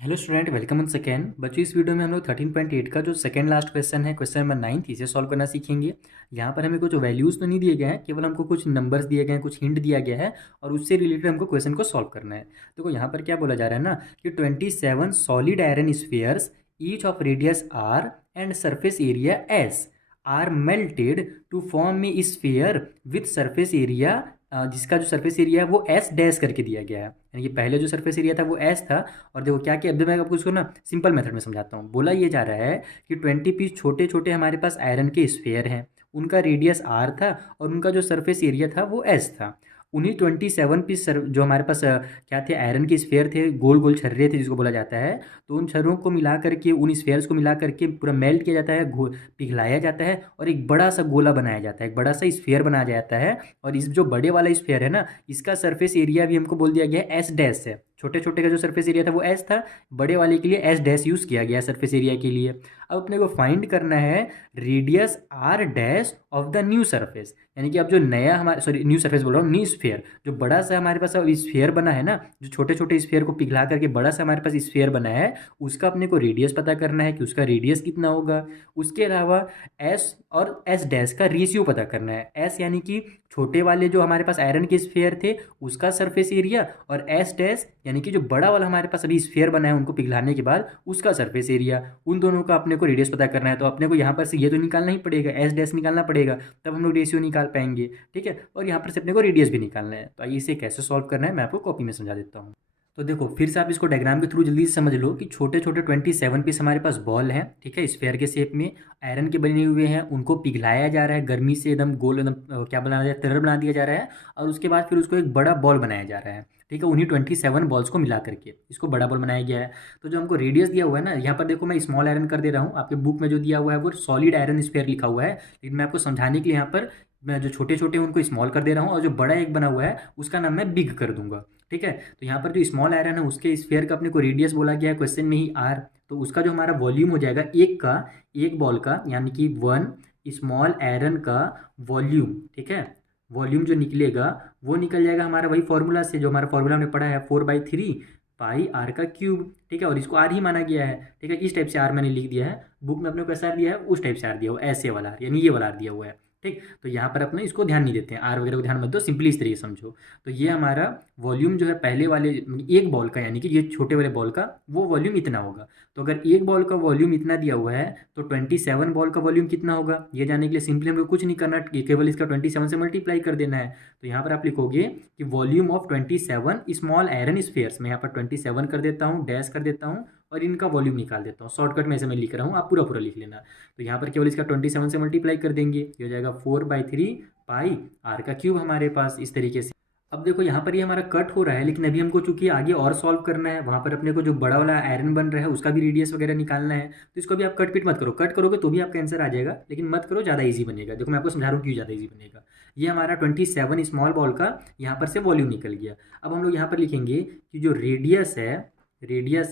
Hello student, welcome on second. बच्चों, इस video में हम लोग 13.8 का जो सेकेंड लास्ट क्वेश्चन है, क्वेश्चन नंबर 9, इसे सॉल्व करना सीखेंगे। यहाँ पर हमें कुछ वैल्यूज़ तो नहीं दिए गए हैं, केवल हमको कुछ नंबर्स दिए गए हैं, कुछ हिंट दिया गया है और उससे रिलेटेड हमको क्वेश्चन को सॉल्व करना है। देखो यहाँ पर क्या बोला जा रहा है ना कि 27 solid iron spheres each of radius r and surface area s are melted to form a sphere with surface area, जिसका जो सरफेस एरिया है वो एस डैश करके दिया गया है। यानी कि पहले जो सरफेस एरिया था वो एस था। और देखो क्या किया, अब मैं आपको इसको ना सिंपल मेथड में समझाता हूँ। बोला ये जा रहा है कि 20 पीस छोटे छोटे हमारे पास आयरन के स्फेयर हैं, उनका रेडियस आर था और उनका जो सरफेस एरिया था वो एस था। उन्हीं 27 पीस जो हमारे पास क्या थे, आयरन के स्फेयर थे, गोल गोल छर्रे थे जिसको बोला जाता है। तो उन छर्रों को मिला करके, उन स्फेयर्स को मिला करके पूरा मेल्ट किया जाता है, पिघलाया जाता है और एक बड़ा सा गोला बनाया जाता है, एक बड़ा सा स्फेयर बनाया जाता है। और इस जो बड़े वाला स्फेयर है ना, इसका सरफेस एरिया भी हमको बोल दिया गया है एस डैश है। छोटे छोटे का जो सरफेस एरिया था वो एस था, बड़े वाले के लिए एस डैश यूज़ किया गया सरफेस एरिया के लिए। अब अपने को फाइंड करना है radius r dash of the new surface. यानी कि अब जो नया हमारे, सॉरी न्यू सरफेस बोल रहा हूँ, न्यू स्फेयर, जो बड़ा सा हमारे पास अब स्फेयर बना है ना, जो छोटे छोटे स्फेयर को पिघला करके बड़ा सा हमारे पास स्फेयर बना है, उसका अपने को रेडियस पता करना है कि उसका रेडियस कितना होगा। उसके अलावा एस और एस डैश का रेशियो पता करना है। एस यानी कि छोटे वाले जो हमारे पास आयरन के स्फेयर थे उसका सरफेस एरिया, और एस डैश यानी कि जो बड़ा वाला हमारे पास अभी स्फेयर बना है उनको पिघलाने के बाद उसका सरफेस एरिया। उन दोनों का अपने को रेडियस पता करना है। तो अपने को यहाँ पर से ये तो निकालना ही पड़ेगा, एस डैश निकालना पड़ेगा, तब हम लोग रेशियो निकाल पाएंगे। ठीक है, और यहाँ पर से अपने को रेडियस भी निकालना है। तो आइए इसे कैसे सॉल्व करना है मैं आपको कॉपी में समझा देता हूँ। तो देखो फिर से आप इसको डायग्राम के थ्रू जल्दी से समझ लो कि छोटे छोटे 27 पीस हमारे पास बॉल हैं, ठीक है, स्फेयर के शेप में, आयरन के बने हुए हैं। उनको पिघलाया जा रहा है गर्मी से, एकदम गोल, एकदम क्या बनाया जा रहा है, तरल बना दिया जा रहा है। और उसके बाद फिर उसको एक बड़ा बॉल बनाया जा रहा है। ठीक है, उन्हीं 27 बॉल्स को मिला करके इसको बड़ा बॉल बनाया गया है। तो जो हमको रेडियस दिया हुआ है ना, यहाँ पर देखो मैं स्मॉल आयरन कर दे रहा हूँ। आपके बुक में जो दिया हुआ है वो सॉलिड आयरन स्फेयर लिखा हुआ है, लेकिन मैं आपको समझाने के लिए यहाँ पर मैं जो छोटे छोटे उनको स्मॉल कर दे रहा हूँ और जो बड़ा एक बना हुआ है उसका नाम मैं बिग कर दूंगा। ठीक है, तो यहाँ पर जो स्मॉल आयरन है उसके स्फेयर का अपने को रेडियस बोला गया है क्वेश्चन में ही आर। तो उसका जो हमारा वॉल्यूम हो जाएगा एक का, एक बॉल का, यानी कि 1 स्मॉल आयरन का वॉल्यूम। ठीक है, वॉल्यूम जो निकलेगा वो निकल जाएगा हमारा वही फॉर्मूला से, जो हमारा फॉर्मूला हमने पढ़ा है 4/3 पाई आर का क्यूब। ठीक है, और इसको आर ही माना गया है। ठीक है, इस टाइप से आर मैंने लिख दिया है, बुक में अपने को ऐसा आर दिया है, उस टाइप से आर दिया हुआ है, ऐसे वाला आर, यानी ये वाला आर दिया हुआ है। ठीक, तो यहाँ पर अपने इसको ध्यान नहीं देते हैं, आर वगैरह को ध्यान मत दो, सिंपली इस तरीके से समझो। तो ये हमारा वॉल्यूम जो है पहले वाले एक बॉल का, यानी कि ये छोटे वाले बॉल का वो वॉल्यूम इतना होगा। तो अगर एक बॉल का वॉल्यूम इतना दिया हुआ है तो 27 बॉल का वॉल्यूम कितना होगा, ये जानने के लिए सिंपली हमको कुछ नहीं करना, केवल इसका 27 से मल्टीप्लाई कर देना है। तो यहाँ पर आप लिखोगे कि volume of 27 small iron spheres, मैं यहाँ पर 27 कर देता हूँ, डैश कर देता हूँ और इनका वॉल्यूम निकाल देता हूँ। शॉर्टकट में ऐसे मैं लिख रहा हूँ, आप पूरा पूरा लिख लेना। तो यहाँ पर केवल इसका 27 से मल्टीप्लाई कर देंगे, ये हो जाएगा 4/3 पाई आर का क्यूब हमारे पास इस तरीके से। अब देखो यहाँ पर ये हमारा कट हो रहा है, लेकिन अभी हमको चूंकि आगे और सॉल्व करना है, वहाँ पर अपने को जो बड़ा वाला आयरन बन रहा है उसका भी रेडियस वगैरह निकालना है। तो इसको भी आप कट पिट मत करो, कट करोगे तो भी आपका आंसर आ जाएगा, लेकिन मत करो, ज़्यादा ईजी बनेगा। देखो मैं आपको समझा रहा हूँ क्यों ज़्यादा ईजी बनेगा। ये हमारा 27 स्मॉल बॉल का यहाँ पर से वॉल्यूम निकल गया। अब हम लोग यहाँ पर लिखेंगे कि जो रेडियस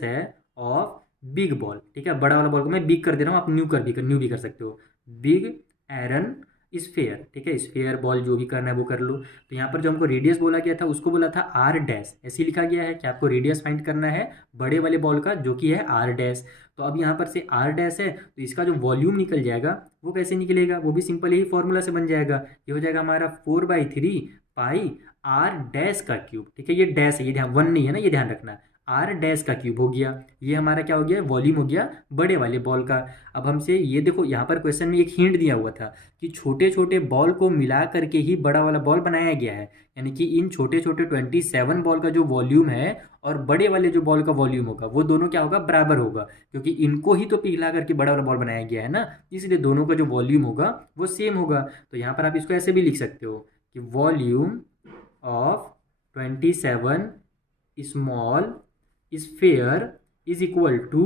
है ऑफ बिग बॉल। ठीक है, बड़ा वाला बॉल को मैं बिग कर दे रहा हूँ, आप न्यू भी कर सकते हो, बिग आयरन स्फेयर। ठीक है, स्फेयर बॉल जो भी करना है वो कर लो। तो यहाँ पर जो हमको रेडियस बोला गया था उसको बोला था आर डैश, ऐसे लिखा गया है कि आपको रेडियस फाइंड करना है बड़े वाले बॉल का, जो कि है आर डैश। तो अब यहाँ पर से आर डैश है तो इसका जो वॉल्यूम निकल जाएगा वो कैसे निकलेगा, वो भी सिंपल यही फॉर्मूला से बन जाएगा। ये हो जाएगा हमारा 4/3 पाई आर डैश का क्यूब। ठीक है, ये डैश है, ये ध्यान, वन नहीं है ना, ये ध्यान रखना। आर डैश का क्यूब हो गया, ये हमारा क्या हो गया, वॉल्यूम हो गया बड़े वाले बॉल का। अब हमसे ये देखो यहाँ पर क्वेश्चन में एक हिंट दिया हुआ था कि छोटे छोटे बॉल को मिला करके ही बड़ा वाला बॉल बनाया गया है। यानी कि इन छोटे छोटे 27 बॉल का जो वॉल्यूम है और बड़े वाले जो बॉल का वॉल्यूम होगा वो दोनों क्या होगा, बराबर होगा, क्योंकि इनको ही तो पिघला करके बड़ा वाला बॉल बनाया गया है ना, इसलिए दोनों का जो वॉल्यूम होगा वो सेम होगा। तो यहाँ पर आप इसको ऐसे भी लिख सकते हो कि volume of 27 small sphere is equal to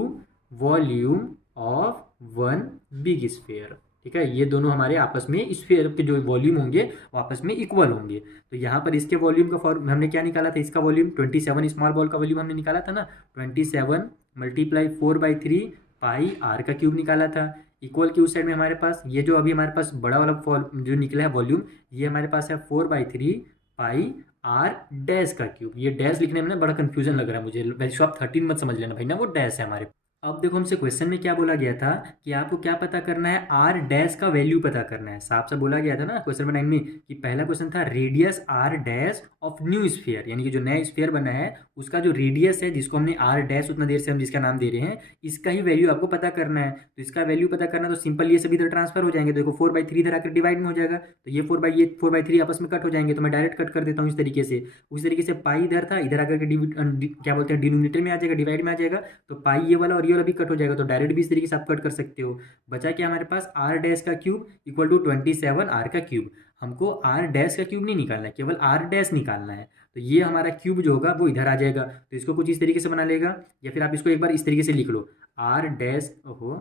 volume of one big sphere. ठीक है, ये दोनों हमारे आपस में स्फेयर के जो वॉल्यूम होंगे वो आपस में इक्वल होंगे। तो यहाँ पर इसके वॉल्यूम का फॉर्म हमने क्या निकाला था, इसका वॉल्यूम 27 स्मॉल बॉल का वॉल्यूम हमने निकाला था ना, 27 मल्टीप्लाई 4/3 पाई आर का क्यूब निकाला था। इक्वल की उस साइड में हमारे पास ये जो अभी हमारे पास बड़ा वाला जो निकला है वॉल्यूम, ये हमारे पास है 4/3 पाई आर डैश का क्यूब। ये डैश लिखने में ना बड़ा कंफ्यूजन लग रहा है मुझे, वैसे आप 13 मत समझ लेना भाई ना, वो डैश है हमारे। अब देखो हमसे क्वेश्चन में क्या बोला गया था कि आपको क्या पता करना है, आर डैश का वैल्यू पता करना है। साफ सा बोला गया था ना क्वेश्चन नंबर 9 में कि पहला क्वेश्चन था radius r dash of new sphere, यानी कि जो नया स्फीयर बना है उसका जो रेडियस है जिसको हमने आर डैश उतना देर से हम जिसका नाम दे रहे हैं, इसका ही वैल्यू आपको पता करना है। तो इसका वैल्यू पता करना तो सिंपल, ये सभी इधर ट्रांसफर हो जाएंगे। देखो 4/3 इधर आकर डिवाइड में हो जाएगा, तो ये 4/3 आपस में कट हो जाएंगे, तो मैं डायरेक्ट कट कर देता हूँ इस तरीके से। उसी तरीके से पाई इधर था, इधर आकर के क्या बोलते हैं डिनोमिनेटर में आ जाएगा, डिवाइड में आ जाएगा, तो पाई ये वाला और ये वाला भी कट हो जाएगा, तो डायरेक्ट भी इस तरीके से आप कट कर सकते हो। बचा क्या हमारे पास, आर डैश का क्यूब इक्वल टू 27 आर का क्यूब। हमको आर डैश का क्यूब नहीं निकालना है, केवल आर डैश निकालना है। तो ये हमारा क्यूब जो होगा वो इधर आ जाएगा, तो इसको कुछ इस तरीके से बना लेगा, या फिर आप इसको एक बार इस तरीके से लिख लो, आर डैश, ओहो,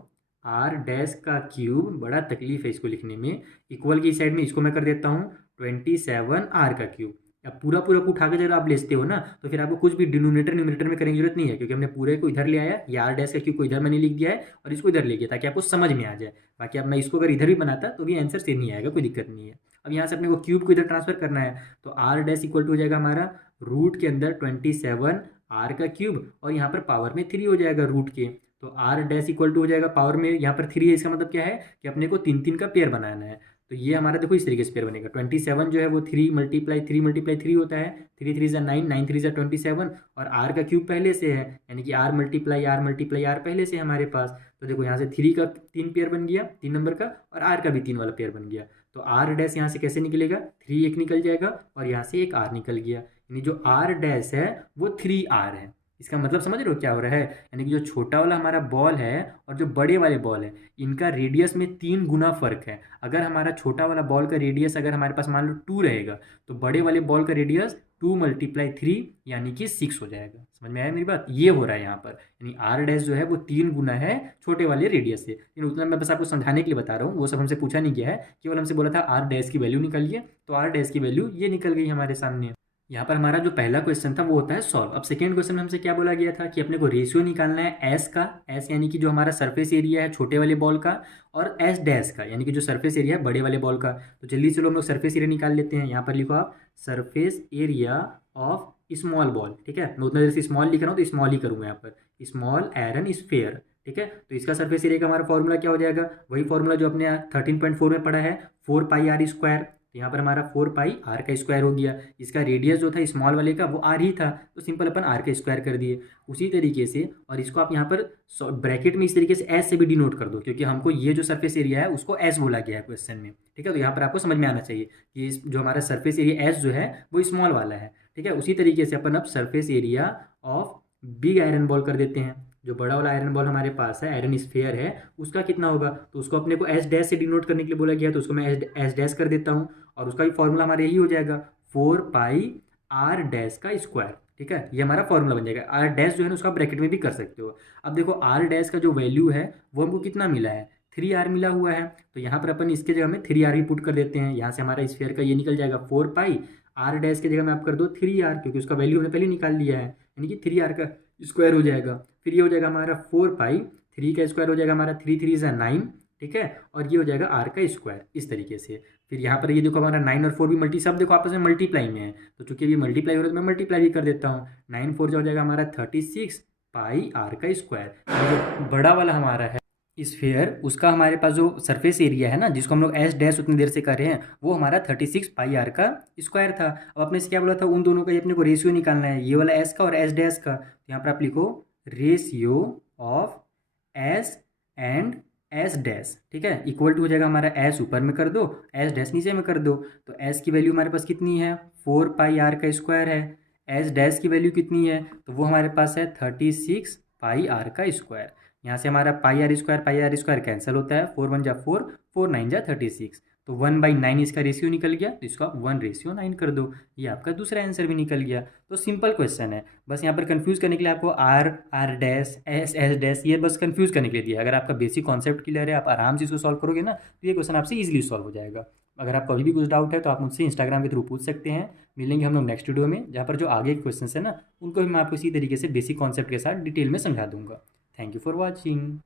आर डैश का क्यूब, बड़ा तकलीफ है इसको लिखने में, इक्वल की साइड में इसको मैं कर देता हूँ 27 आर का क्यूब। अब पूरा पूरा को उठा के जब आप लेते हो ना, तो फिर आपको कुछ भी डिनोमिनेटर न्यूमरेटर में करने की जरूरत नहीं है, क्योंकि हमने पूरे को इधर ले आया, ये आर डैश का क्यूब को इधर मैंने लिख दिया है और इसको इधर ले गया ताकि आपको समझ में आ जाए। बाकी अब मैं इसको अगर इधर भी बनाता तो भी आंसर सेम ही आएगा, कोई दिक्कत नहीं है। अब यहाँ से अपने को क्यूब को इधर ट्रांसफर करना है, तो आर डैश इक्वल टू हो जाएगा हमारा रूट के अंदर 27 आर का क्यूब, और यहाँ पर पावर में 3 हो जाएगा रूट के, तो आर डैश इक्वल टू हो जाएगा पावर में यहाँ पर 3 है। इसका मतलब क्या है कि अपने को 3 3 का पेयर बनाना है। तो ये हमारा देखो इस तरीके से पेयर बनेगा, 27 जो है वो 3 × 3 होता है, 3 3 9, 9 3 27, और आर का क्यूब पहले से है, यानी कि आर मल्टीप्लाई आर पहले से है हमारे पास। तो देखो यहाँ से 3 का 3 पेयर बन गया, 3 नंबर का, और आर का भी 3 वाला पेयर बन गया। तो आर डैश यहाँ से कैसे निकलेगा, 3 एक निकल जाएगा और यहाँ से एक आर निकल गया, यानी जो आर डैश है वो 3R है। इसका मतलब समझ रहे हो क्या हो रहा है, यानी कि जो छोटा वाला हमारा बॉल है और जो बड़े वाले बॉल है, इनका रेडियस में 3 गुना फर्क है। अगर हमारा छोटा वाला बॉल का रेडियस अगर हमारे पास मान लो 2 रहेगा, तो बड़े वाले बॉल का रेडियस 2 × 3 यानी कि 6 हो जाएगा। समझ में आया मेरी बात, ये हो रहा है यहाँ पर, यानी आर डैश जो है वो 3 गुना है छोटे वाले रेडियस से। लेकिन उतना मैं बस आपको समझाने के लिए बता रहा हूँ, वो सब हमसे पूछा नहीं गया है, केवल हमसे बोला था आर डैश की वैल्यू निकालिए, तो आर डैश की वैल्यू ये निकल गई हमारे सामने। यहाँ पर हमारा जो पहला क्वेश्चन था वो होता है सॉल्व। अब सेकंड क्वेश्चन में हमसे क्या बोला गया था कि अपने को रेशियो निकालना है एस का, एस यानी कि जो हमारा सरफेस एरिया है छोटे वाले बॉल का, और एस डैश का यानी कि जो सरफेस एरिया है बड़े वाले बॉल का। तो जल्दी चलो हम लोग सरफेस एरिया निकाल लेते हैं। यहाँ पर लिखो आप surface area of small ball, ठीक है, मैं उतना देर से स्मॉल लिख रहा हूँ तो स्मॉल ही करूँगा यहाँ पर, स्मॉल आयरन स्फेयर, ठीक है। तो इसका सरफेस एरिया का हमारा फॉर्मूला क्या हो जाएगा, वही फॉर्मूला जो अपने 13.4 में पढ़ा है, 4πr²। तो यहाँ पर हमारा 4πr का स्क्वायर हो गया। इसका रेडियस जो था स्मॉल वाले का वो आर ही था, तो सिंपल अपन आर का स्क्वायर कर दिए। उसी तरीके से, और इसको आप यहाँ पर ब्रैकेट में इस तरीके से एस से भी डिनोट कर दो, क्योंकि हमको ये जो सरफेस एरिया है उसको एस बोला गया है क्वेश्चन में, ठीक है। तो यहाँ पर आपको समझ में आना चाहिए कि जो हमारा सरफेस एरिया एस जो है वो स्मॉल वाला है, ठीक है। उसी तरीके से अपन अब surface area of big iron ball कर देते हैं। जो बड़ा वाला आयरन बॉल हमारे पास है, आयरन स्फीयर है, उसका कितना होगा, तो उसको अपने को एस डैश से डिनोट करने के लिए बोला गया, तो उसको मैं एस डैश कर देता हूँ, और उसका भी फॉर्मूला हमारा यही हो जाएगा 4πr डैश का स्क्वायर, ठीक है। ये हमारा फॉर्मूला बन जाएगा। आर डैश जो है ना उसका ब्रैकेट में भी कर सकते हो। अब देखो आर डैश का जो वैल्यू है वो हमको कितना मिला है, 3R मिला हुआ है, तो यहाँ पर अपन इसके जगह में 3R ही पुट कर देते हैं। यहाँ से हमारा स्फीयर का ये निकल जाएगा 4π, आर डैश की जगह में आप कर दो 3R, क्योंकि उसका वैल्यू हमने पहले निकाल लिया है, यानी कि 3R का स्क्वायर हो जाएगा। फिर ये हो जाएगा हमारा 4π, 3 का स्क्वायर हो जाएगा हमारा 3 3 = 9, ठीक है, और ये हो जाएगा आर का स्क्वायर इस तरीके से। फिर यहाँ पर ये देखो हमारा 9 और 4 भी मल्टी, सब देखो आपस में मल्टीप्लाई में है, तो चूंकि ये मल्टीप्लाई हो रहा है तो मैं मल्टीप्लाई भी कर देता हूँ। 9 4 हो जाएगा हमारा 36πr का स्क्वायर। जो बड़ा वाला हमारा है स्फीयर, उसका हमारे पास जो सरफेस एरिया है ना, जिसको हम लोग एस डैश उतनी देर से कर रहे हैं, वो हमारा 36πr का स्क्वायर था। अब अपने से क्या बोला था, उन दोनों का ये अपने को रेशियो निकालना है, ये वाला एस का और एस डैश का। तो यहाँ पर आप लिखो ratio of S and S dash, ठीक है, इक्वल टू हो जाएगा हमारा एस ऊपर में कर दो, एस डैश नीचे में कर दो। तो एस की वैल्यू हमारे पास कितनी है, 4πr का स्क्वायर है। एस डैश की वैल्यू कितनी है, तो वो हमारे पास है 36πr का स्क्वायर। यहाँ से हमारा पाई आर स्क्वायर कैंसिल होता है, 4 1 = 4, 4 9 = 36, तो 1/9 इसका रेशियो निकल गया, तो इसको आप 1:9 कर दो। ये आपका दूसरा आंसर भी निकल गया। तो सिंपल क्वेश्चन है, बस यहाँ पर कंफ्यूज करने के लिए आपको आर डैश एस डैश ये बस कंफ्यूज करने के लिए दिया। अगर आपका बेसिक कॉन्सेप्ट क्लियर है, आप आराम से इसको सॉल्व करोगे ना, तो ये क्वेश्चन आपसे ईजिली सॉल्व हो जाएगा। अगर आपको अभी भी कुछ डाउट है तो आप मुझसे इंस्टाग्राम के थ्रू पूछ सकते हैं। मिलेंगे हम लोग नेक्स्ट वीडियो में, जहाँ पर जो आगे के क्वेश्चन है ना, उनको भी मैं आपको इसी तरीके से बेसिक कॉन्सेप्ट के साथ डिटेल में समझा दूंगा। Thank you for watching.